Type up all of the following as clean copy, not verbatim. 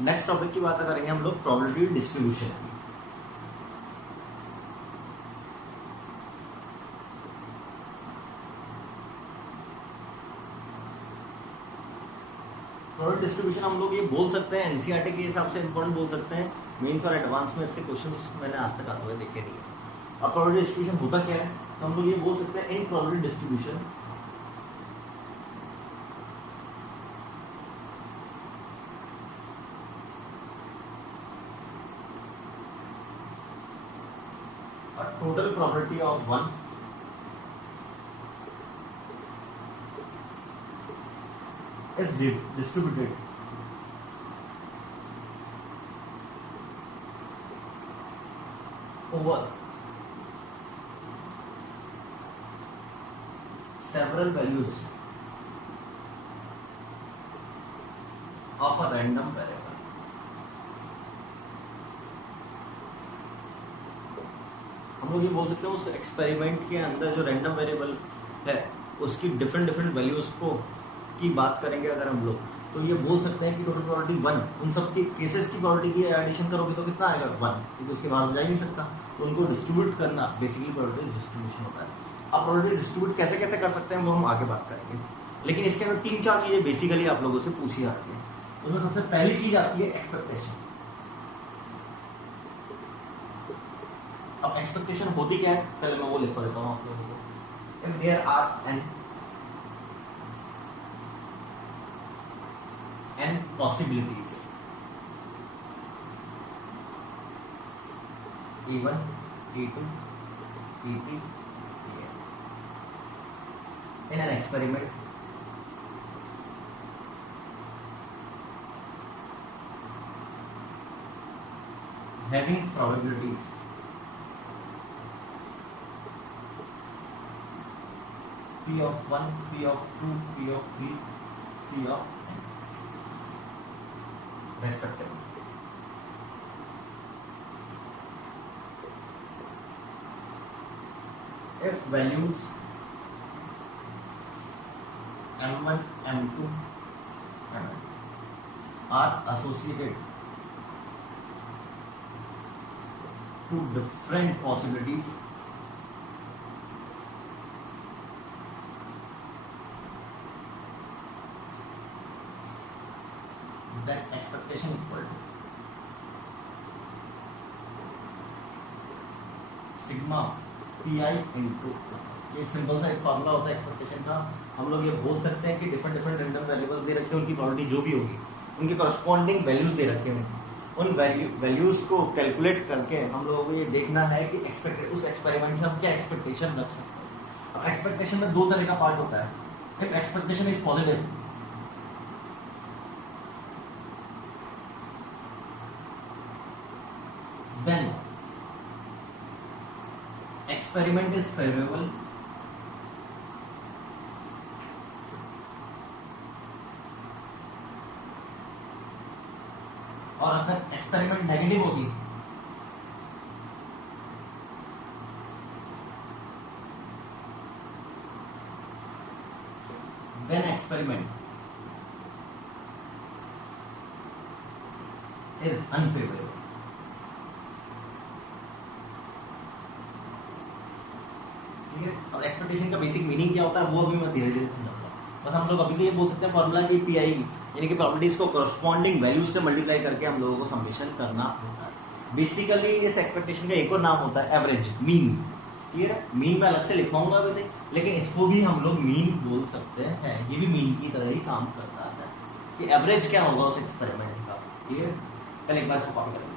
Next topic की बात करेंगे हम लोग प्रोबेबिलिटी डिस्ट्रीब्यूशन की। प्रोबेबिलिटी डिस्ट्रीब्यूशन हम लोग ये बोल सकते हैं एनसीईआरटी के हिसाब से इंपॉर्टेंट बोल सकते हैं, मेंस और एडवांस में इसके क्वेश्चंस मैंने आज तक आते हुए देखे नहीं है। अब प्रोबेबिलिटी डिस्ट्रीब्यूशन होता क्या है, तो हम लोग ये बोल सकते हैं इन probability distribution total probability of one is distributed over several values of a random variable। हम लोग ये बोल सकते हैं उस एक्सपेरिमेंट के अंदर जो रैंडम वेरिएबल है उसकी डिफरेंट वैल्यूज को की बात करेंगे अगर हम लोग, तो ये बोल सकते हैं कि टोटल प्रोबेबिलिटी 1, उन सब के केसेस की प्रोबेबिलिटी की एडिशन करोगे तो कितना आएगा 1, क्योंकि उसके बाद जा ही नहीं सकता, तो उनको डिस्ट्रीब्यूट करना बेसिकली प्रोबेबिलिटी डिस्ट्रीब्यूशन होता है। अब प्रोबेबिलिटी डिस्ट्रीब्यूट कैसे कैसे कर सकते हैं वो हम आगे बात करेंगे, लेकिन इसके अंदर 3-4 चीजें बेसिकली आप लोगों से पूछी जाती है। उसमें सबसे पहली चीज आती है एक्सपेक्टेशन। अब एक्सपेक्टेशन होती क्या है, पहले मैं वो लिखवा देता हूँ आप लोगों को। If there are n possibilities, E1, E2, E3, in an experiment having probabilities P of 1, P of 2, P of 3, P of n respectively। If values m1, m2, mn are associated to different possibilities, then expectation equal to sigma pi into, ये simple सा एक formula होता है expectation का। हम लोग ये बोल सकते हैं कि डिफरेंट रैंडम वेरिएबल्स दे रखे हैं, उनकी प्रोबेबिलिटी जो भी होगी उनके कॉरस्पॉन्डिंग वैल्यूज दे रखे हैं, उन वैल्यूज को कैलकुलेट करके हम लोगों को ये देखना है कि उस एक्सपेरिमेंट से हम क्या एक्सपेक्टेशन रख सकते हैं। अब एक्सपेक्टेशन में 2 तरह का पार्ट होता है। If expectation is positive, then experiment is favorable और अगर एक्सपेरिमेंट नेगेटिव होगी then experiment is unfavorable। अब एक्सपेक्टेशन का बेसिक मीनिंग क्या होता है वो अभी मैं धीरे धीरे समझाऊंगा। बस हम लोग अभी तो ये बोल सकते हैं फॉर्मूला की पी आई यानी कि प्रोबेबिलिटीज को कॉरस्पॉन्डिंग वैल्यूज से मल्टीप्लाई करके हम लोगों को समेशन करना होता है। बेसिकली इस एक्सपेक्टेशन का एक और नाम होता है एवरेज, मीन। क्लियर है, मीन मैं अलग से लिखवाऊंगा वैसे, लेकिन इसको भी हम लोग मीन बोल सकते हैं, ये भी मीन की तरह ही काम करता है कि एवरेज क्या होगा उस एक्सपेरिमेंट का। क्लियर, कल एक बार इसको कॉपी करेंगे।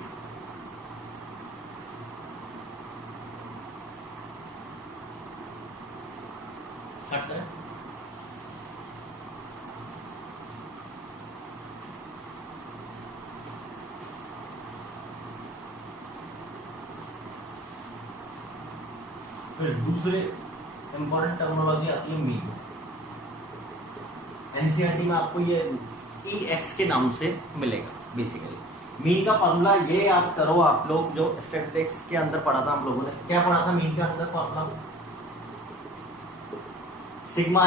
फिर दूसरे इंपॉर्टेंट टर्मिनोलॉजी आती है मीन। एनसीईआरटी में आपको ये EX के नाम से मिलेगा। बेसिकली मीन का फॉर्मूला ये याद करो आप लोग, जो स्टैटिस्टिक्स के अंदर पढ़ा था हम लोगों ने। क्या पढ़ा था मीन के अंदर फॉर्मूला? सिग्मा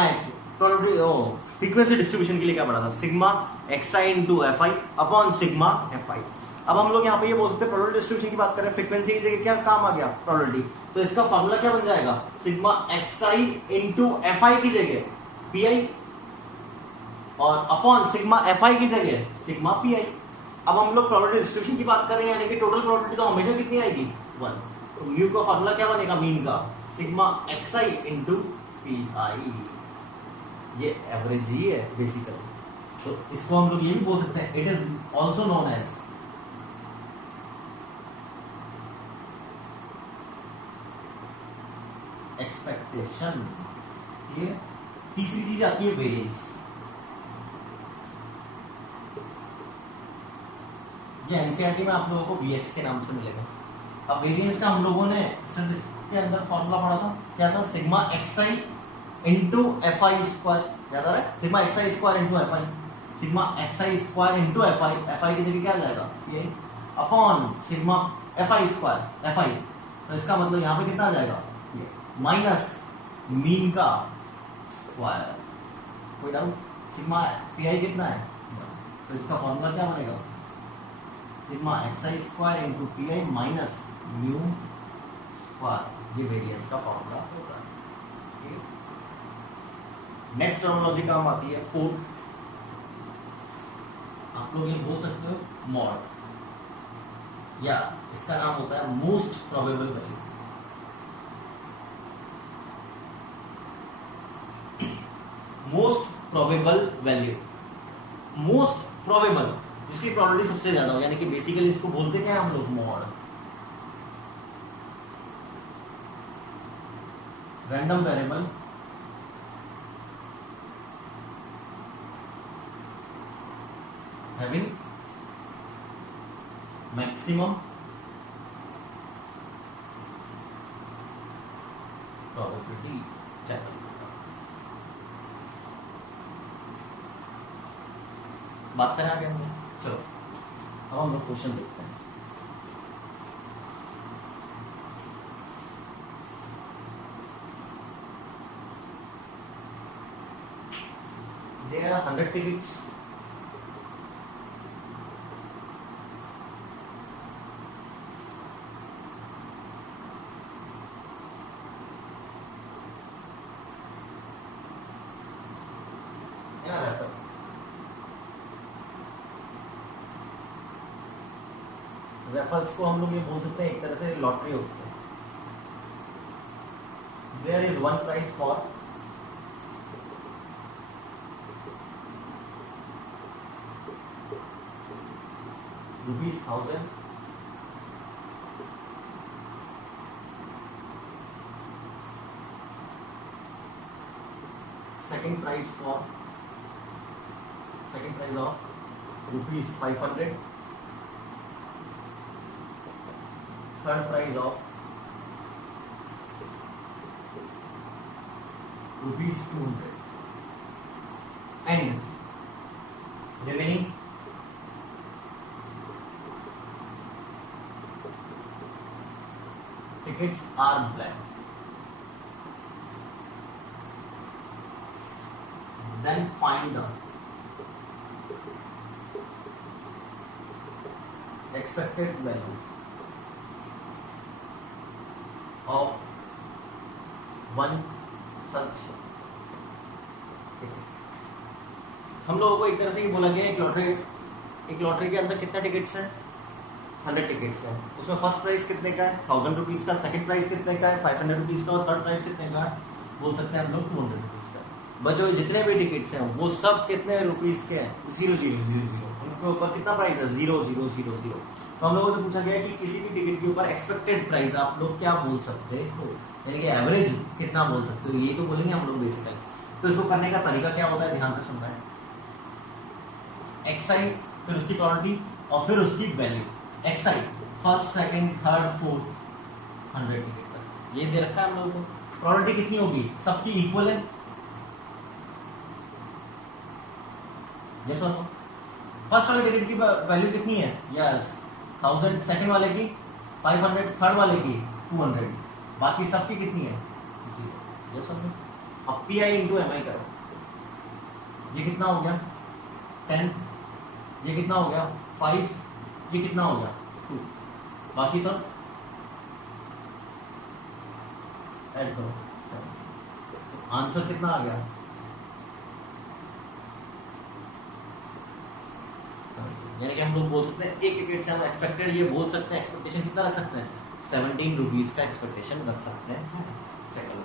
फ्रीक्वेंसी डिस्ट्रीब्यूशन के लिए क्या पढ़ा था, sigma XI into F I upon sigma F I. अब हम लोग यहाँ पे ये बोल सकते हैं प्रोबेबिलिटी डिस्ट्रीब्यूशन की बात करें, फ्रीक्वेंसी की जगह क्या काम आ गया, प्रोबेबिलिटी, तो इसका फॉर्मूला क्या बन जाएगा, sigma XI into F I की जगह पी आई और अपॉन सिग्मा एफ आई की जगह सिग्मा पी आई। अब हम लोग प्रोबेबिलिटी डिस्ट्रीब्यूशन की बात कर रहे हैं, यानी कि टोटल प्रोबेबिलिटी तो हमेशा कितनी आएगी, 1। तो म्यू का फॉर्मूला क्या बनेगा मीन का, sigma XI into P I, ये एवरेज ही है बेसिकली। तो इसको हम लोग ये भी बोल सकते हैं, it is also known as expectation. ये तीसरी चीज आती है वेरिएंस। ये एनसीईआरटी में आप लोगों को वीएक्स के नाम से मिलेगा। अब वेरिएंस का हम लोगों ने के अंदर फॉर्मूला पढ़ा था, क्या था, sigma XI into F I square, याद आ रहा है, sigma XI square into F I, sigma XI square into F I की जगह क्या आ जाएगा, ये upon sigma F I square F I, तो इसका मतलब यहाँ पे कितना आ जाएगा, ये माइनस मीन का स्क्वायर। कोई डाउट, सिग्मा पी आई कितना है, तो इसका फॉर्मूला क्या बनेगा, sigma XI square into P I minus mu square, ये वेरिएंस का फॉर्मूला होगा। नेक्स्ट टर्मिनोलॉजी काम आती है फोर्थ, आप लोग ये बोल सकते हो मॉड, या इसका नाम होता है most probable value. Most probable value, most probable, जिसकी प्रोबेबिलिटी सबसे ज्यादा हो, यानी कि बेसिकली इसको बोलते क्या हम लोग, mod. Random variable having maximum probability। बात करें आगे हम, चलो अब हम लोग क्वेश्चन देखते हैं। There are 100 tickets. रेफल्स को हम लोग ये बोल सकते हैं एक तरह से लॉटरी होती है। There is one prize for ₹1000, second prize of ₹500, third prize of ₹200, and remaining tickets are blank. Then find the expected value of one such ticket. हम लोगों को एक तरह से ये बोला गया एक लॉटरी के अंदर कितना टिकट्स हैं, 100 टिकट्स हैं। उसमें फर्स्ट प्राइस कितने का है, ₹1000 का, सेकंड प्राइस कितने का है, ₹500 का, और थर्ड प्राइस कितने का है, बोल सकते हैं हम लोग ₹200 का। बचे हुए जितने भी टिकट्स हैं वो सब कितने रुपीस के हैं, 0,000, उनके ऊपर कितना प्राइस है, 0,000। तो हम लोगों से पूछा गया कि किसी भी टिकट के ऊपर एक्सपेक्टेड प्राइस आप लोग क्या बोल सकते हो, यानी कि एवरेज कितना बोल सकते हो, ये तो बोलेंगे हम लोग बेसिकली। तो इसको करने का तरीका क्या होता है, ध्यान से सुनना है। एक्सआई, फिर उसकी प्रोबेबिलिटी और फिर उसकी value. XI first, second, third, fourth, 100 ticket तक ये दे रखा है हम लोगों को। प्रोबेबिलिटी कितनी होगी, सबकी इक्वल है, यस और नो। फर्स्ट वाले टिकट की वैल्यू कितनी है, यस 1000, सेकंड वाले की 500, थर्ड वाले की 200, बाकी सबकी कितनी है, 0, यस और नो। अब पी आई इंटू एम आई करो, ये कितना हो गया 10, ये कितना हो गया 5, ये कितना हो गया 2, बाकी सब ऐड करो। तो आंसर कितना आ गया, यानी कि हम लोग बोल सकते हैं एक विकेट से हम एक्सपेक्टेड ये बोल सकते हैं, एक्सपेक्टेशन कितना रख सकते हैं 17 रुपीज का एक्सपेक्टेशन रख सकते हैं। चेक करो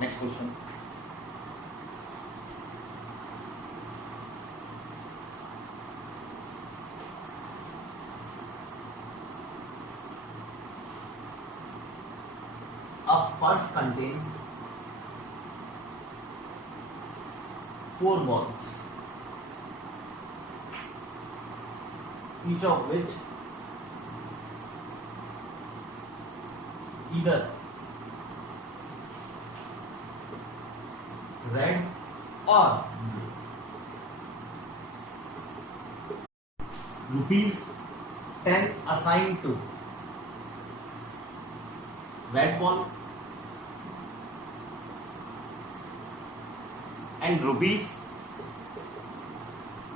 next question. A purse contain 4 balls, each of which either red or blue. Rupees 10 assigned to red ball and rupees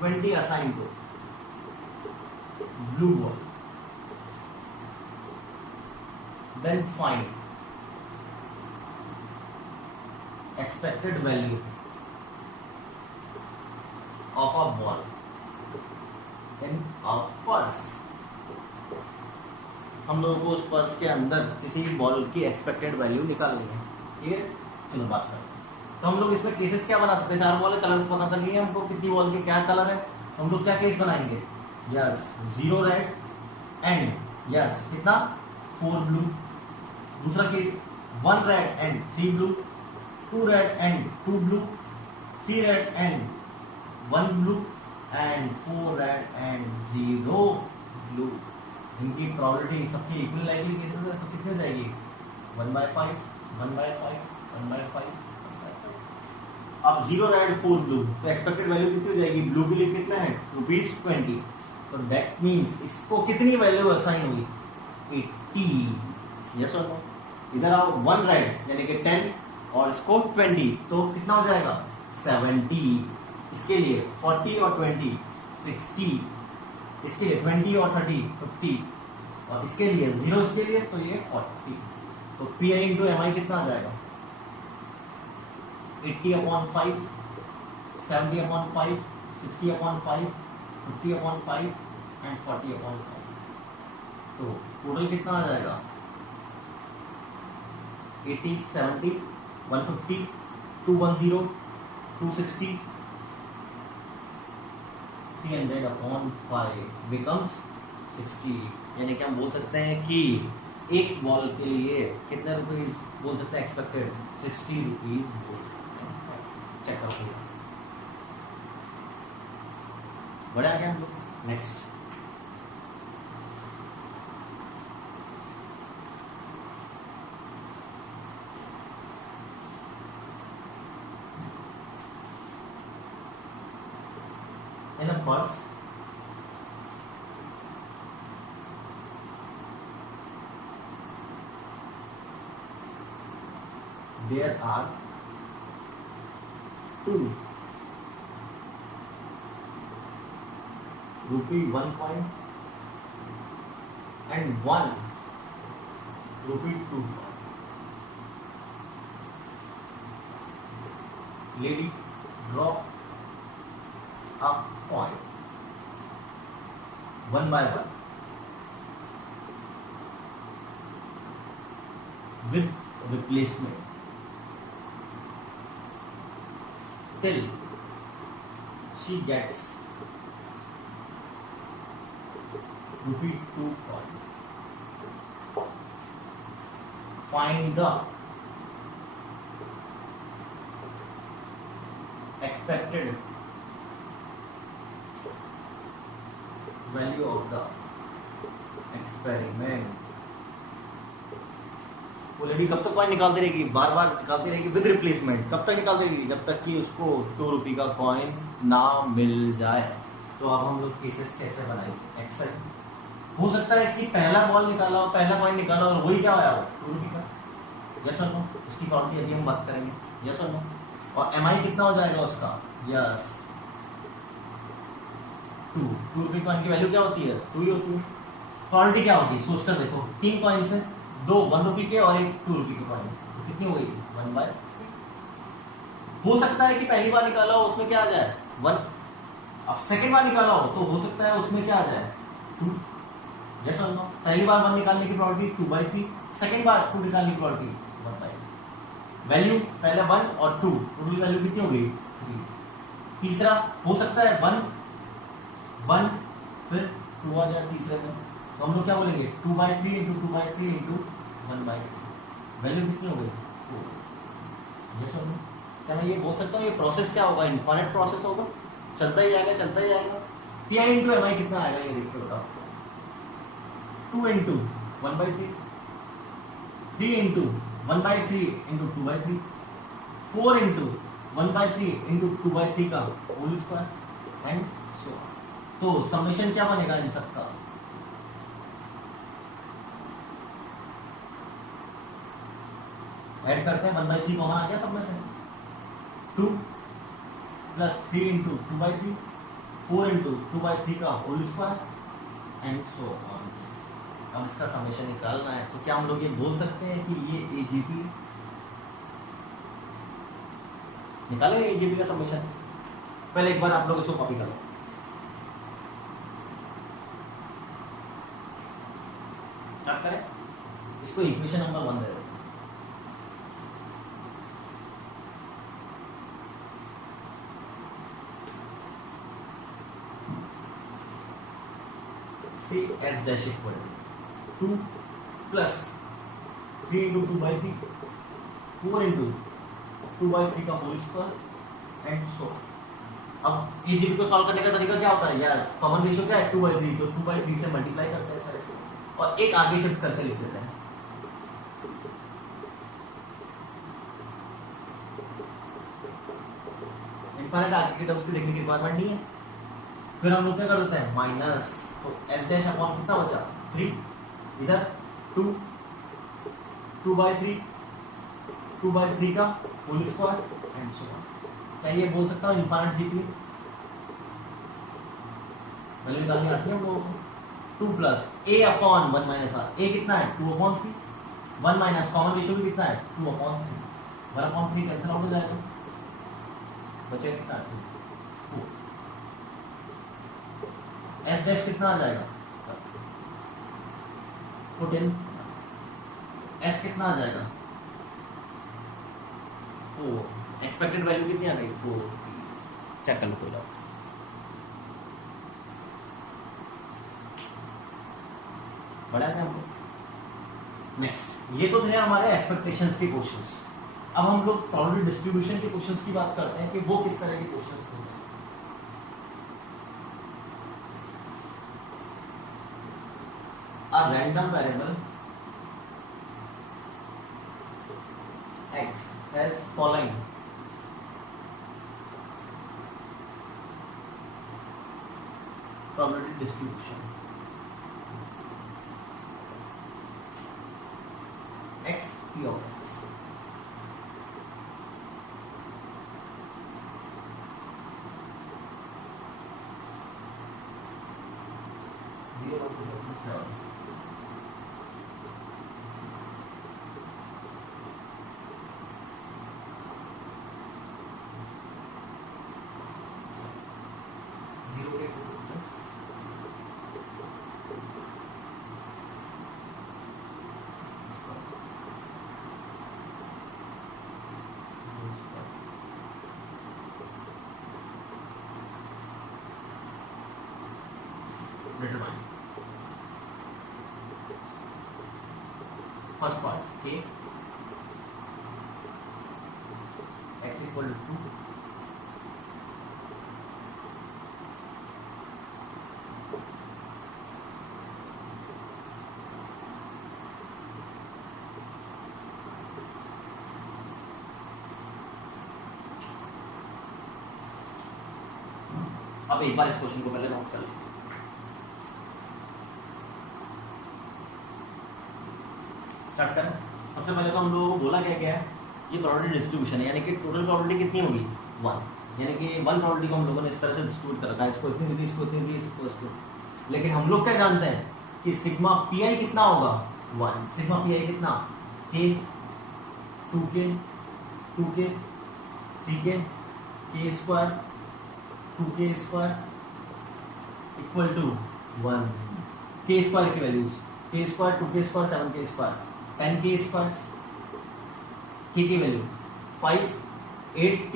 20 assigned to blue ball. Then find expected value of a ball in a purse. हम लोगों को उस purse के अंदर किसी भी ball की expected value निकालनी है, ठीक है। चलो बात करते हैं। तो हम लोग इसमें केसेस क्या बना सकते हैं, 4 बॉल है, कलर पता कर लिए हमको कितनी बॉल के क्या कलर है, हम लोग क्या केस बनाएंगे, यस 0 रेड एंड यस कितना 4 ब्लू। दूसरा case 1 red and 3 blue, 2 red and 2 blue, 3 red and 1 blue and 4 red and 0 blue. इनकी प्रोबेबिलिटी सबकी इक्वल लाइकली केसेस है, तो कितने जाएगी 1/5 1/5 1/5 1/5। अब 0 रेड 4 ब्लू, तो एक्सपेक्टेड वैल्यू कितनी हो जाएगी, ब्लू के लिए कितना है ₹20। तो दैट मींस इसको कितनी वैल्यू असाइन हुई 80, यस और नो। इधर आओ 1 रेड यानी कि 10 और इसको 20, तो कितना हो जाएगा 70। इसके लिए 40 और 20 60, इसके लिए 20 और 30 50, और इसके लिए 0 इसके लिए तो ये 40। तो P I into M I कितना आ जाएगा 80/5 70/5 60/5 50/5 एंड 40/5। तो टोटल कितना आ जाएगा 80 70 150 210 260 300/5 becomes 60। यानी कि हम बोल सकते हैं कि एक बॉल के लिए कितने रुपीज बोल सकते हैं एक्सपेक्टेड 60 रुपीज बोल सकते हैं। चेक करो बढ़िया क्या हम लोग। Next in a purse there are 2 rupee 1 coin and 1 rupee 2 coin. Lady draw a coin 1 by 1 with replacement till she gets rupee 2 coin. Find the expected value of the experiment. वो लड़ी कब तक coin निकालती रहेगी, बार बार निकालती रहेगी with replacement. कब तक निकालती रहेगी, जब तक कि उसको 2 रुपये का कॉइन ना मिल जाए। तो अब हम लोग केसेस कैसे बनाएंगे, एक्सेल हो सकता है कि पहला बॉल निकाला हो, पहला कॉइन निकाला और वही क्या आया हो 2 रुपये का, यस और नो, उसकी प्रॉपर्टी अभी हम बात करेंगे, यस और नो। और mi कितना हो जाएगा उसका, यस 2 रुपये कॉइन की वैल्यू क्या होती है, 2 ही होती है। क्वांटिटी क्या होगी सोचकर देखो, 3 कॉइन्स है, 2 1 रुपये के और एक 2 रुपये के कॉइन, तो कितनी हो गई 1/। हो सकता है कि पहली बार निकाला हो उसमें क्या आ जाए 1, अब सेकंड बार निकाला हो तो हो सकता है उसमें क्या आ जाए 2, यस और नो। पहली बार 1 निकालने की प्रॉपर्टी 2/3, सेकंड बार 2 निकालने की प्रॉपर्टी 1/। वैल्यू पहले 1 और 2, टोटल वैल्यू कितनी हो गई 3। तीसरा हो सकता है 1 फिर 2 आ जाए तीसरे में, तो हम लोग क्या बोलेंगे 2/3 इंटू 2/3 इंटू 1/3, वैल्यू कितनी हो गई 4, यस और नो। क्या मैं ये बोल सकता हूँ ये प्रोसेस क्या होगा, इनफाइनाइट प्रोसेस होगा, चलता ही जाएगा चलता ही जाएगा। P I into M I कितना आएगा ये देखते बताओ, 2 into 1/3, 3 into 1/3 into 2/3, 4 into 1/3 into 2/3 का whole square and so on. तो समेशन क्या बनेगा इन सबका, ऐड करते हैं 1/3 कॉमन आ गया सब में से, 2 प्लस 3 इंटू 2/3, 4 इंटू 2/3 का whole square and so on. अब इसका समेशन निकालना है तो क्या हम लोग ये बोल सकते हैं कि ये एजीपी, निकालेंगे एजीपी का समेशन। पहले एक बार आप लोग इसको कॉपी करो, स्टार्ट करें, इसको इक्वेशन नंबर 1 दे देते हैं। C S dash equal 2 plus 3 into 2/3, 4 into 2/3 का होल स्क्वायर एंड सो। अब एजीपी को सॉल्व करने का तरीका क्या होता है, यस कॉमन रेशियो क्या है 2/3, तो 2/3 से मल्टीप्लाई करते हैं सर इसको और एक आगे शिफ्ट करके लिख देते हैं। इनफाइनाइट आगे की टर्म्स की लिखने की रिक्वायरमेंट नहीं है, फिर हम लोग क्या कर देते हैं माइनस, तो एस डैश अपॉन कितना बचा 3, इधर 2 2/3 2/3 का whole square and so on. क्या ये बोल सकता हूँ इनफाइनाइट जीपी, वैल्यू निकालनी आती है हम लोगों को, 2 plus a upon 1 minus r, a कितना है 2/3, 1 माइनस कॉमन रेशियो भी कितना है 2/3, 1/3 कैंसिल आउट हो जाएगा, बचेगा कितना 2, 4। एस डैश कितना आ जाएगा 14, एस कितना आ जाएगा 4, एक्सपेक्टेड वैल्यू कितनी आ गई 4, चेक कर लो कोई बात। बढ़ा है हम लोग। नेक्स्ट, ये तो थे हमारे एक्सपेक्टेशंस के क्वेश्चंस। अब हम लोग प्रोबेबिलिटी डिस्ट्रीब्यूशन के क्वेश्चंस की बात करते हैं कि वो किस तरह के क्वेश्चंस होते हैं। A random variable x has following probability distribution, x p of x, determine first part k x equal to 2, अब एक बार इस क्वेश्चन को पहले नोट कर लें। स्टार्ट करें। सबसे पहले तो हम लोगों को बोला क्या क्या है, ये प्रोबेबिलिटी डिस्ट्रीब्यूशन है, यानी कि टोटल प्रोबेबिलिटी कितनी होगी 1, यानी कि 1 प्रोबेबिलिटी को हम लोगों ने इस तरह से डिस्ट्रीब्यूट कर रखा है, इसको इतनी दी, इसको इतनी दी, इसको। लेकिन हम लोग क्या जानते हैं कि सिग्मा पी आई कितना होगा 1, सिग्मा पी आई कितना k 2k 2k 3k k square 2k square equal to 1, k square की values k square 2k square 7k square 10k square, k की value 5 8k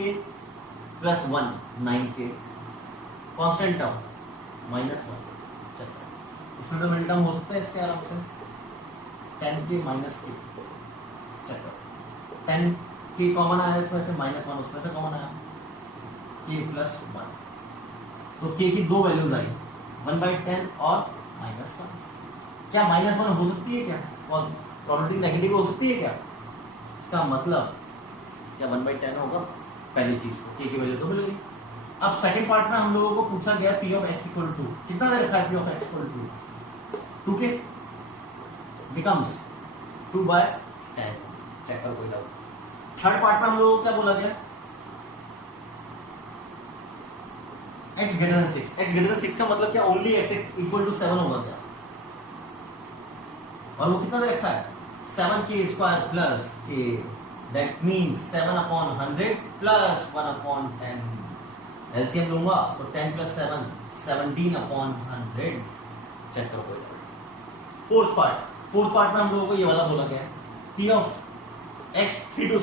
plus 1 9k, constant term -1। इसमें तो minterm हो सकता है इसके आराम से 10k -k, चलो 10k कॉमन आया इसमें से, -1 उसमें से कॉमन आया, k प्लस 1, तो k की दो वैल्यूज आई 1/10 और -1। क्या -1 हो सकती है क्या, और प्रोबेबिलिटी नेगेटिव हो सकती है क्या, इसका मतलब क्या 1/10 होगा पहली चीज, तो k की वैल्यू तो मिल गई। अब सेकंड पार्ट में हम लोगों को पूछा गया p of x equal to, कितना दे रखा है p of x equal to 2k becomes 2/10, check कर कोई डाउट। थर्ड पार्ट में हम लोगों को क्या बोला गया, x greater than 6, x greater than 6 का मतलब क्या, ओनली x इक्वल टू 7 होगा क्या, और वो कितना दे रखा है 7k square plus k, that means 7/100 plus 1/10, LCM लूंगा तो 10 प्लस 7 17/100, चेक करो कोई। फोर्थ पार्ट में हम लोगों को ये वाला बोला गया है p ऑफ x 3 to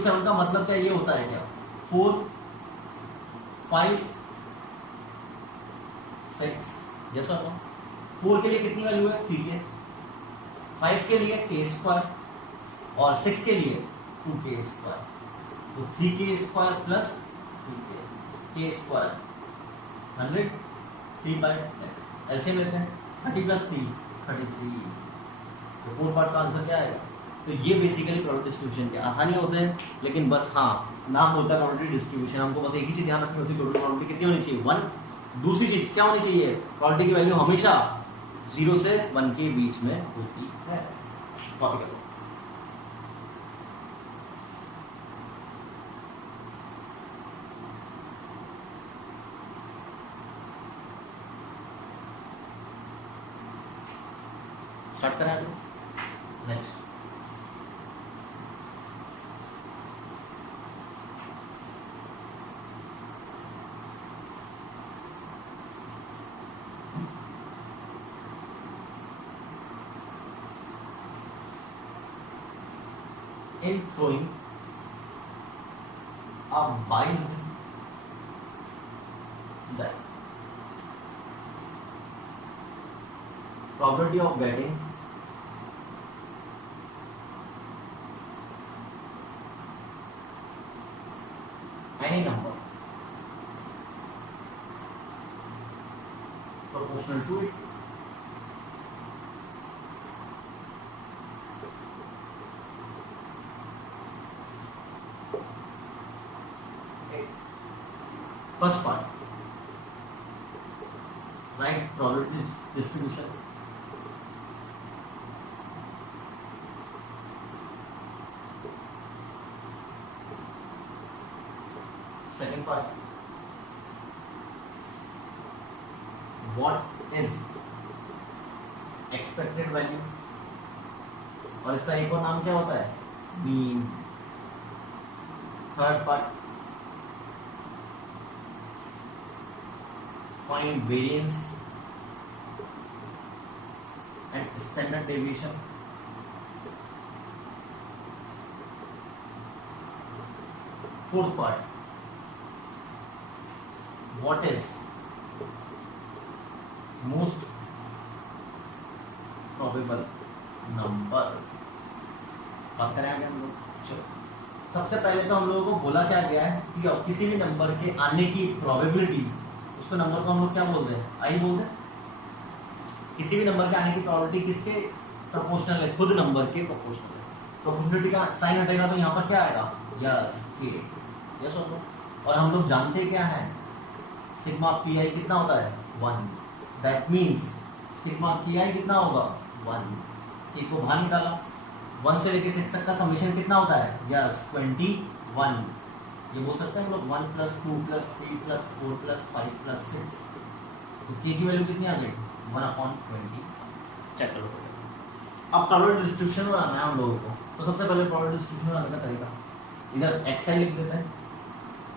7 का मतलब क्या, ये होता है क्या 4 5 6, जैसा 4 के लिए कितनी वैल्यू है 3k, 5 के लिए k स्क्वायर और 6 के लिए 2k स्क्वायर, तो 3k square plus 3k k square 100 3/10, LCM लेते हैं 30 प्लस 3 33, तो 4 पार्ट का आंसर क्या आएगा। तो ये बेसिकली प्रोबेबिलिटी डिस्ट्रीब्यूशन के आसानी होते हैं, लेकिन बस हाँ नाम होता है प्रोबेबिलिटी डिस्ट्रीब्यूशन, हमको बस एक ही चीज ध्यान रखनी होती है, टोटल प्रोबेबिलिटी कितनी होनी चाहिए 1। दूसरी चीज क्या होनी चाहिए, प्रोबेबिलिटी की वैल्यू हमेशा 0 से 1 के बीच में होती है। कॉपी करो। स्टार्ट करें आगे, next in throwing a bicycle that probability of getting any number proportional to it first part, right, probability distribution, second part, what is expected value, और इसका एक और नाम क्या होता है mean. Third part, find variance and standard deviation, fourth part, what is most probable number। बात करें आगे हम लोग। चलो सबसे पहले तो हम लोगों को बोला क्या गया है कि किसी भी नंबर के आने की प्रोबेबिलिटी, उसको नंबर को हम लोग क्या बोलते हैं आई बोलते हैं। किसी भी नंबर के आने की प्रोबेबिलिटी किसके प्रोपोर्शनल है, खुद नंबर के प्रोपोर्शनल है। प्रोपोर्शनलिटी का साइन हटेगा तो यहाँ पर क्या आएगा यस के, यस होगा। और हम लोग जानते क्या है सिग्मा पी आई कितना होता है 1, that means sigma P I कितना होगा 1। के को बाहर निकाला 1 से लेके 6 तक का समेशन कितना होता है? यस 21। ये बोल सकते हैं हम लोग 1 + 2 + 3 + 4 + 5 + 6। तो k की वैल्यू कितनी आ गई? 1/20। चेक करो। अब प्रोबेबिलिटी डिस्ट्रीब्यूशन बनाना है हम लोगों को, तो सबसे पहले प्रोबेबिलिटी डिस्ट्रीब्यूशन बनाने का तरीका, इधर xi लिख देते हैं।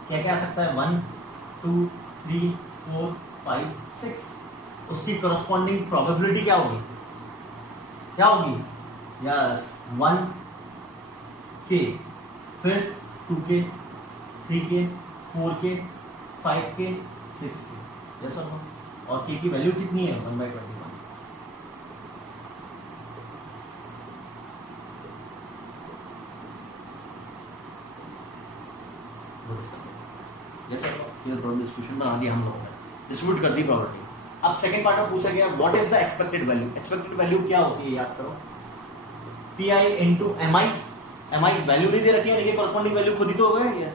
क्या क्या आ सकता है? 1 2 3 4 5 6। उसकी करस्पॉन्डिंग प्रोबेबिलिटी क्या होगी? क्या होगी? यस 1k, फिर 2k, 3k, 4k, 5k, 6k। Yes और नो? और k की वैल्यू कितनी है? 1/21। जैसे ये प्रोबेबिलिटी डिस्ट्रीब्यूशन बना दिया हम लोगों ने, डिस्ट्रीब्यूट कर दी प्रोबेबिलिटी। अब सेकंड पार्ट में पूछा गया what is the expected value. Expected value क्या होती है? याद करो, pi into mi। mi value नहीं दे रखी है, देखिए कॉरस्पॉन्डिंग वैल्यू खुद ही तो हो गया ये।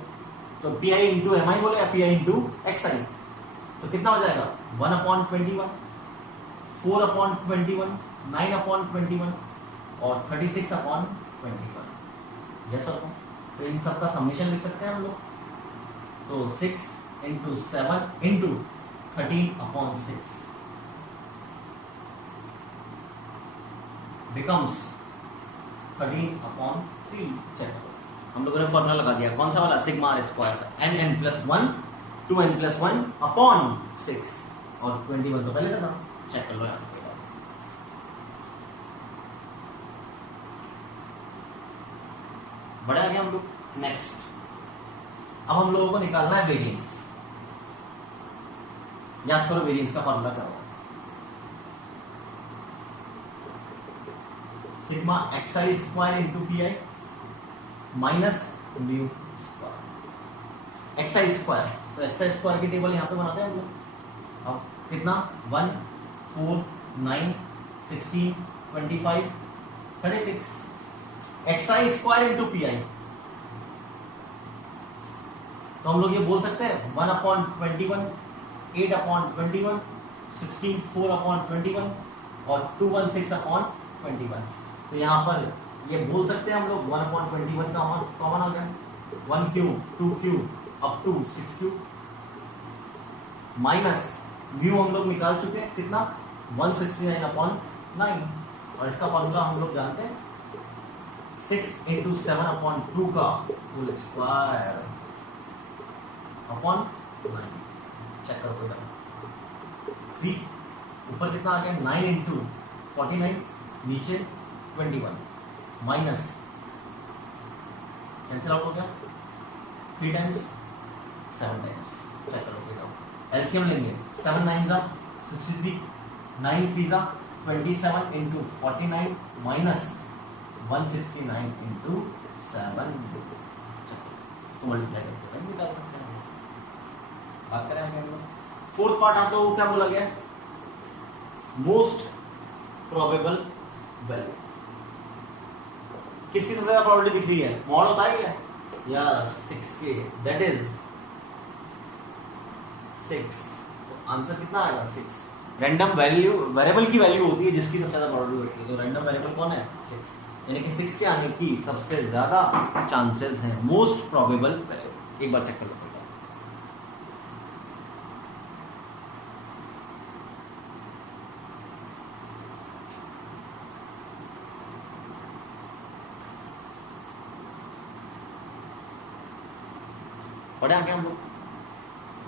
तो pi into mi बोले या pi into xi, तो कितना हो जाएगा? 1/21, 4/21, 9/21 और 36/21। यस और नो? तो इन सब का समेशन लिख सकते हैं हम लोग। तो 6 into 7 into 13/6 becomes 13/3। चेक, हम लोगों ने फॉर्मूला लगा दिया, कौन सा वाला? सिग्मा r स्क्वायर का, n+1 2n+1/6 और 21 तो पहले से था। चेक कर लो यार। बढ़ा गया हम लोग। नेक्स्ट, अब हम लोगों को निकालना है वेरिएंस। याद करो वेरिएंस का फॉर्मूला क्या होगा? Sigma xi square into P minus mu square. xi square, तो xi स्क्वायर की टेबल यहां पे बनाते हैं हम लोग। अब कितना? 1 4 9 16 25 36। xi स्क्वायर इंटू पी, तो हम लोग ये बोल सकते हैं 1/21, 8/21, 16 4/21 और 216/21। तो यहाँ पर ये बोल सकते हैं हम लोग 1/21 का कॉमन हो गया, 1 3 2 3 अप टू 6 3 माइनस म्यू हम लोग निकाल चुके हैं कितना? 169/9। और इसका फॉर्मूला हम लोग जानते हैं 6 × 7/2 का होल स्क्वायर अपॉन 9। चेक करो कोई 3 ऊपर कितना आ गया? 9 × 49 नीचे 21 माइनस कैंसिल आउट हो गया 3 टाइम्स 7 टाइम्स। चेक करो कोई एलसीएम लेंगे 7 9 जा 63, 9 3 जा 27 × 49 माइनस 169 × 7। इसको मल्टीप्लाई करके निकाल सकते हैं। बात करें आगे हम लोग। फोर्थ पार्ट आता है, क्या बोला गया? Most probable value. किसकी सबसे ज्यादा प्रोबेबिलिटी दिख रही है? मॉड होता है क्या? या 6k, दैट इज 6। तो आंसर कितना आएगा? 6। रैंडम वैल्यू, वेरिएबल की वैल्यू होती है जिसकी सबसे ज्यादा प्रोबेबिलिटी होती है। तो रैंडम वेरिएबल कौन है? 6, यानी कि 6 के आने की सबसे ज्यादा चांसेस हैं। Most probable value. एक बार चेक कर लो। पढ़े आगे हम लोग।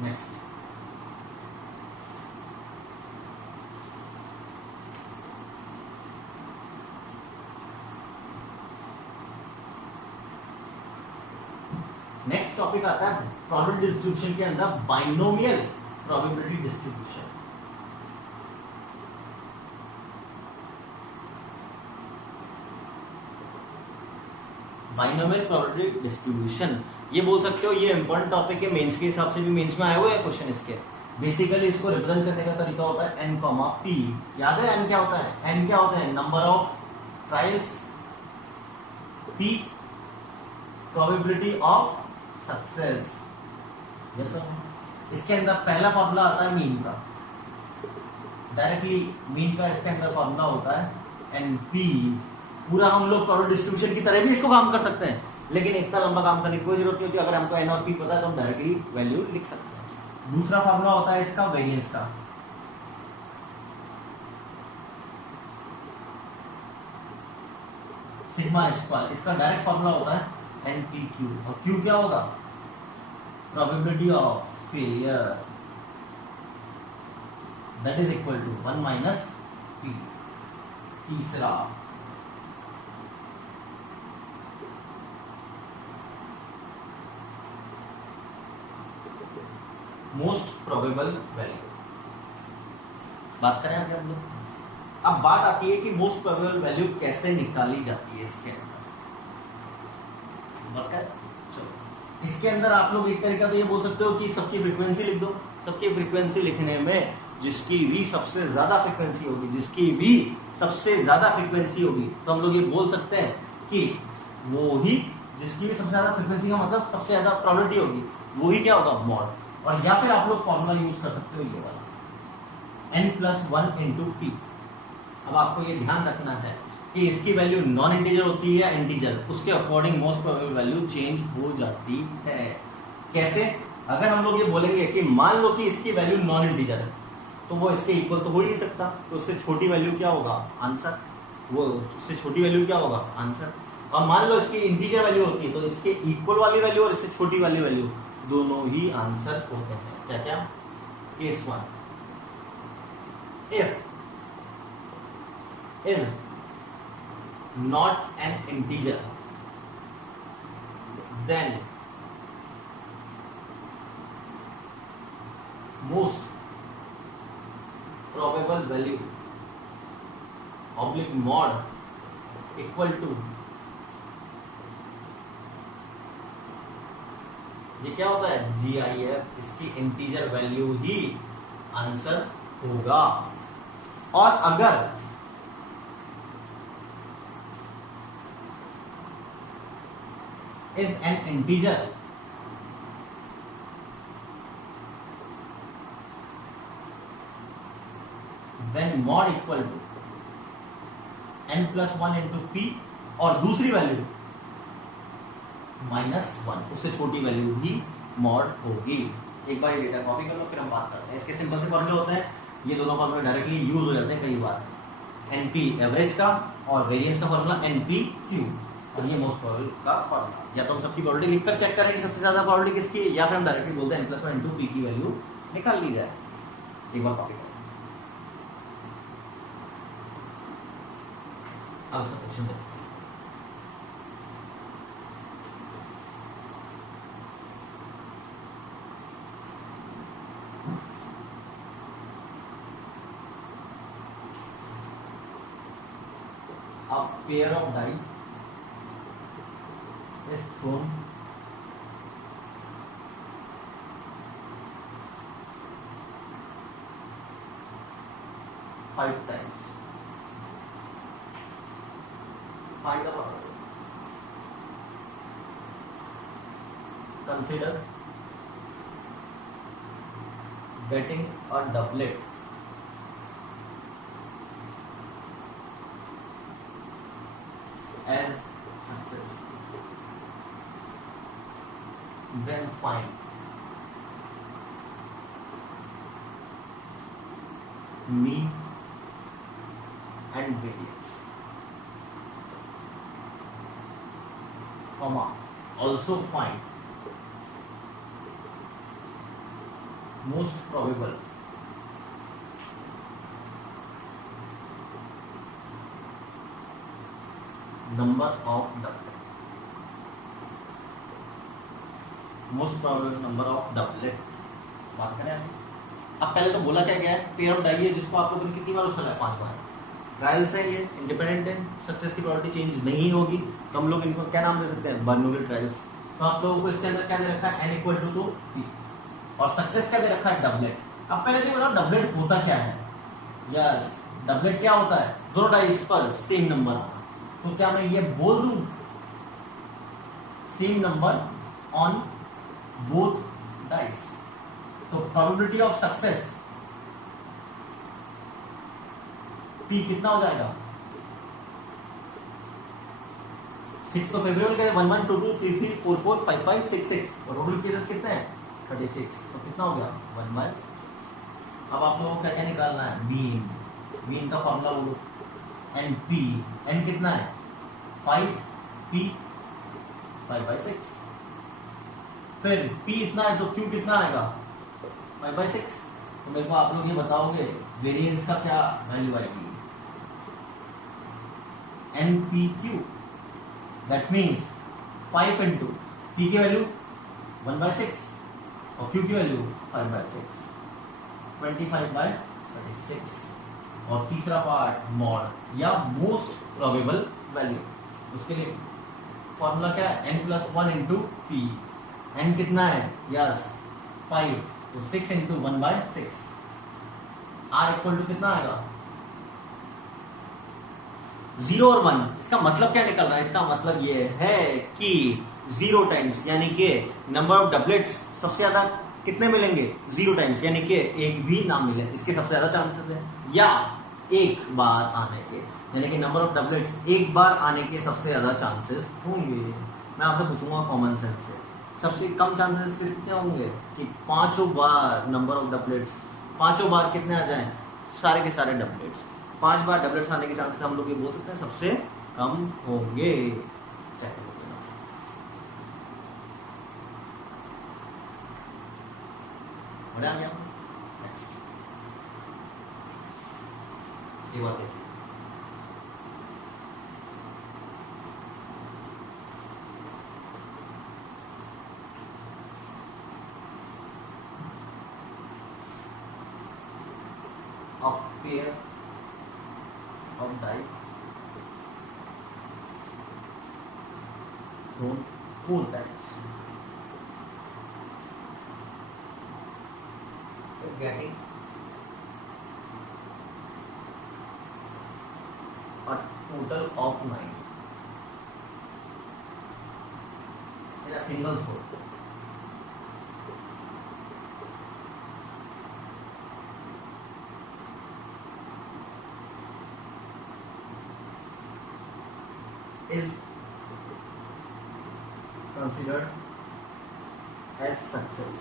नेक्स्ट, नेक्स्ट टॉपिक आता है प्रोबेबिलिटी डिस्ट्रीब्यूशन के अंदर binomial probability distribution. Binomial probability distribution ये बोल सकते हो, ये इंपॉर्टेंट टॉपिक है। मेंस के हिसाब से भी मेंस में आए हुए हैं क्वेश्चन इसके। बेसिकली इसको रिप्रेजेंट करने का तरीका होता है n, p। याद है n क्या होता है? n क्या होता है? Number of trials, p probability of success. Yes sir. इसके अंदर पहला फॉर्मूला आता है मीन का, डायरेक्टली मीन का इसके अंदर फॉर्मूला होता है np पूरा हम लोग प्रोबेबिलिटी डिस्ट्रीब्यूशन की तरह भी इसको काम कर सकते हैं, लेकिन इतना लंबा काम करने की कोई जरूरत नहीं होती। अगर हमको एन और पी पता है तो हम डायरेक्टली वैल्यू लिख सकते हैं। दूसरा फॉर्मूला होता है इसका वेरिएंस का, सिग्मा स्क्वायर। इसका डायरेक्ट फॉर्मूला होता है एन पी क्यू, और क्यू क्या होगा, probability of failure, that is equal to 1 minus P. तीसरा मोस्ट प्रोबेबल वैल्यू। बात करें आगे हम लोग। अब बात आती है कि मोस्ट प्रोबेबल वैल्यू कैसे निकाली जाती है इसके अंदर। चलो, इसके अंदर आप लोग एक तरीका तो ये बोल सकते हो कि सबकी फ्रीक्वेंसी लिख दो। सबकी फ्रीक्वेंसी लिखने में जिसकी भी सबसे ज्यादा फ्रीक्वेंसी होगी, जिसकी भी सबसे ज्यादा फ्रीक्वेंसी होगी, तो हम लोग ये बोल सकते हैं कि वो ही, जिसकी भी सबसे ज्यादा फ्रीक्वेंसी का मतलब सबसे ज्यादा प्रोबेबिलिटी होगी, वो ही क्या होगा, मॉड। और या फिर आप लोग फॉर्मूला यूज कर सकते हो ये वाला, n+1 इंटू पी। अब आपको ये ध्यान रखना है कि इसकी वैल्यू नॉन इंटीजर होती है या इंटीजर, उसके according most probable value change हो जाती है। कैसे? अगर हम लोग ये बोलेंगे कि मान लो कि इसकी वैल्यू नॉन इंटीजर है, तो वो इसके इक्वल तो हो ही नहीं सकता, तो उससे छोटी वैल्यू क्या होगा, आंसर। वो उससे छोटी वैल्यू क्या होगा, आंसर। और मान लो इसकी इंटीजर वैल्यू होती है, तो इसके इक्वल वाली वैल्यू और इससे छोटी वाली वैल्यू दोनों ही आंसर होते हैं। क्या क्या? Case 1, if is not an integer, then most probable value oblique mod equal to, ये क्या होता है, GIF, इसकी इंटीजर वैल्यू ही आंसर होगा। और अगर is an integer, then mod equal to n+1 into p, और दूसरी वैल्यू -1, उससे छोटी वैल्यू ही मॉड होगी। एक बार ये डेटा कॉपी कर लो, फिर हम बात करते हैं। इसके सिंपल से फॉर्मूले होते हैं, ये दोनों फॉर्मूले डायरेक्टली यूज हो जाते हैं कई बार। एनपी एवरेज का और वेरिएंस का फॉर्मूला एनपी क्यू, और ये मोस्ट प्रोबेबल का फॉर्मूला। या तो हम सबकी प्रोबेबिलिटी लिखकर चेक करें कि सबसे ज्यादा प्रोबेबिलिटी किसकी है, या फिर हम डायरेक्टली बोलते हैं n+1 इंटू पी की वैल्यू निकाल ली जाए। एक बार कॉपी करें। अब इसका क्वेश्चन देखते हैं। A pair of die is thrown five times. Find the probability. Consider getting a doublet as success. Then find mean and variance, comma, also find most probable number of doublet, most probable number of doublet। बात करें अब पहले तो बोला क्या गया है, pair of die है जिसको आप लोगों ने कितनी बार उछला है, 5 बार। ट्रायल्स है, ये इंडिपेंडेंट है, सक्सेस की प्रोबेबिलिटी चेंज नहीं होगी, तो हम लोग इनको क्या नाम दे सकते हैं, बर्नौली ट्रायल्स। तो आप लोगों को इसके अंदर क्या दे रखा है, n = 2 p, और सक्सेस क्या दे रखा है, डबलेट। अब पहले तो बताओ डबलेट होता क्या है। यस, डबलेट क्या होता है, दोनों डाइस पर सेम नंबर आना। तो क्या मैं ये बोल दूं, same number on both dice, तो प्रोबेबिलिटी ऑफ सक्सेस P कितना हो जाएगा, 6 तो फेवरेबल के 1 1 2 2 3 3 4 4 5 5 6 6 और टोटल केसेस कितने हैं 36। तो कितना हो गया 1/6। अब आप लोगों को क्या क्या निकालना है, मीन। मीन का फॉर्मूला बोलो, एन पी। एन कितना है 5, पी 5/6। फिर पी इतना है तो क्यू कितना आएगा 5/6। तो मेरे को आप लोग ये बताओगे वेरिएंस का क्या वैल्यू आएगी, N P Q. That means 5 into P की वैल्यू 1/6 और क्यू की वैल्यू 5/6, 25/36। और तीसरा पार्ट मॉड या मोस्ट प्रोबेबल वैल्यू, उसके लिए फॉर्मूला क्या है n+1 इंटू पी। एन कितना है यस 5, तो 6 इंटू 1/6। आर इक्वल टू कितना आएगा 0 और 1। इसका मतलब क्या निकल रहा है, इसका मतलब ये है कि 0 टाइम्स यानी कि नंबर ऑफ डबलेट्स सबसे ज्यादा कितने मिलेंगे 0 टाइम्स, यानी कि एक भी ना मिले, इसके सबसे ज्यादा चांसेस है। या एक बार आने के, यानी कि नंबर ऑफ डबलेट्स एक बार आने के सबसे ज्यादा चांसेस होंगे। मैं आपसे पूछूंगा कॉमन सेंस से, सबसे कम चांसेस कितने होंगे कि 5 बार नंबर ऑफ डबलेट्स, 5 बार कितने आ जाएं सारे के सारे डबलेट्स। 5 बार डबलेट्स आने के चांसेस हम लोग ये बोल सकते हैं सबसे कम होंगे। चेक कर लेना। बढ़िया गया। नेक्स्ट ये बात है, a pair of dice thrown 4 times, getting a total of 9 in a single throw. Is considered as success.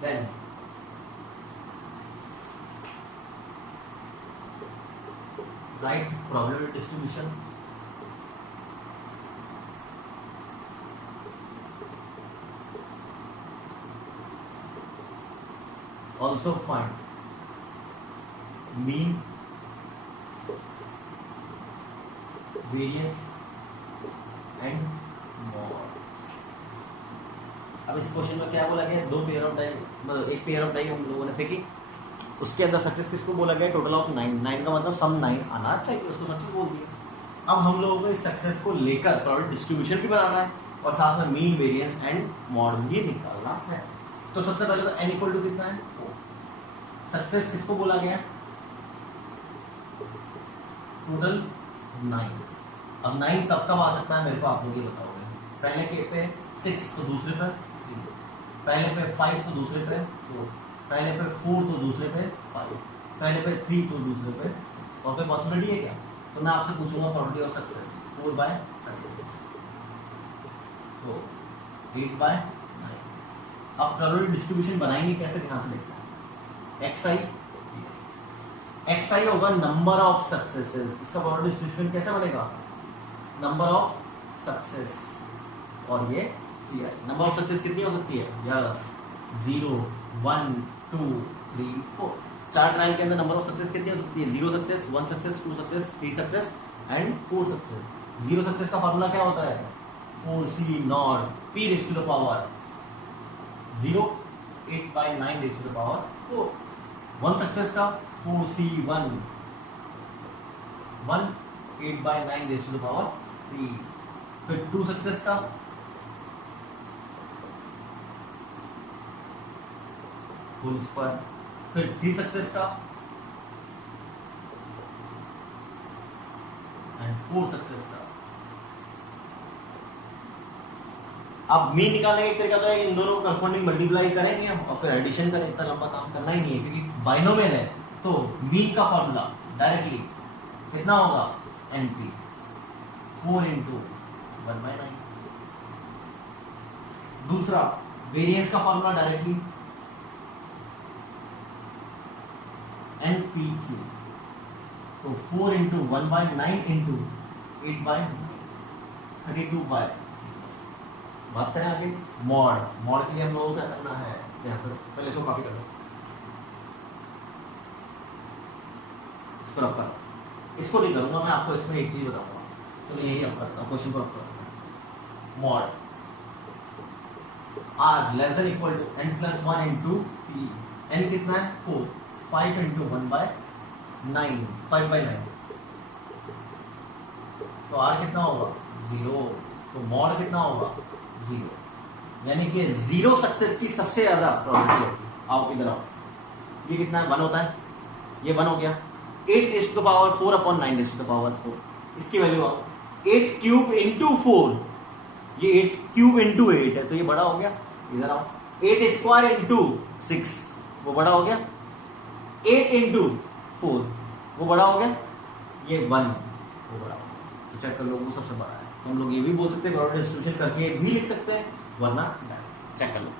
Then write probability distribution also find mean, variance and more। अब इस क्वेश्चन में क्या बोला गया, 2 पेयर ऑफ डाई, मतलब एक pair of die हम लोगों ने फेंकी, उसके अंदर सक्सेस किसको बोला गया टोटल ऑफ 9। 9 का मतलब सम 9 आना चाहिए, उसको सक्सेस बोल दिया। अब हम लोगों को इस सक्सेस को लेकर प्रोबेबिलिटी डिस्ट्रीब्यूशन भी बनाना है और साथ में मीन, वेरिएंस एंड मॉड भी निकालना है। तो सबसे पहले तो n इक्वल टू कितना है 4। सक्सेस किसको बोला गया टोटल 9। अब 9 कब कब आ सकता है मेरे को आप लोग ये बताओगे। पहले के पे 6 तो दूसरे पे 3, पहले पे 5 तो दूसरे पे 4, पहले पे 4 तो दूसरे पे 5, पहले पे 3 तो दूसरे पे 6। और कोई पॉसिबिलिटी है क्या, तो मैं आपसे पूछूंगा प्रोबेबिलिटी ऑफ सक्सेस 4/36, तो 8/9। अब प्रोबेबिलिटी डिस्ट्रीब्यूशन बनाएंगे कैसे, ध्यान से देखना है। xi होगा नंबर ऑफ सक्सेसेस। इसका प्रोबेबिलिटी डिस्ट्रीब्यूशन कैसे बनेगा, नंबर ऑफ सक्सेस। और ये नंबर ऑफ सक्सेस कितनी हो सकती है यस 0 1 2 3 4। 4 ट्रायल के अंदर नंबर ऑफ सक्सेस कितनी हो सकती है, 0 success, 1 success, 2 success, 3 success and 4 success. 0 success का फॉर्मूला क्या होता है 4C0 p raised to the power 0 8/9 raised to the power 4। 1 success का 4C1 1 8/9 raised to the power 3। फिर 2 सक्सेस का होल स्क्वायर, फिर 3 सक्सेस का एंड 4 सक्सेस का। अब मीन निकालने का एक तरीका तो है इन दोनों को करस्पॉन्डिंग मल्टीप्लाई करेंगे और फिर एडिशन करें। इतना लंबा काम करना ही नहीं है क्योंकि बाइनोमियल है, तो मीन का फॉर्मूला डायरेक्टली कितना होगा NP 4 इंटू 1/9। दूसरा वेरिएंस का फॉर्मूला डायरेक्टली NPQ, तो 4 इंटू 1/9 इंटू 8/32 बाय, बात करें आगे मॉड। मॉड के लिए हम लोगों को क्या करना है, यहाँ पर पहले इसको कॉपी कर लो, इसको रख कर, इसको नहीं करूंगा मैं, आपको इसमें एक चीज बताऊंगा। चलो यही अब करता हूँ, क्वेश्चन को रख कर mode r less than equal to n+1 into p, n कितना है 4, 5 इंटू 1/9, 5/9, तो r कितना होगा 0, तो मॉड कितना होगा 0, यानी कि 0 सक्सेस की सबसे ज्यादा प्रोबेबिलिटी होगी। आओ इधर आओ, ये कितना है 1 होता है, ये 1 हो गया, 8⁴/9⁴, इसकी वैल्यू आओ 8 क्यूब इंटू 4, ये 8 क्यूब इंटू 8 है तो ये बड़ा हो गया, इधर आओ 8 स्क्वायर इंटू 6 वो बड़ा हो गया, 8 इंटू 4 वो बड़ा हो गया, ये 1 वो बड़ा हो गया, तो चेक कर लो वो सबसे बड़ा है। तो हम लोग ये भी बोल सकते हैं प्रोबेबिलिटी डिस्ट्रीब्यूशन करके भी लिख सकते हैं, वरना चेक कर लो।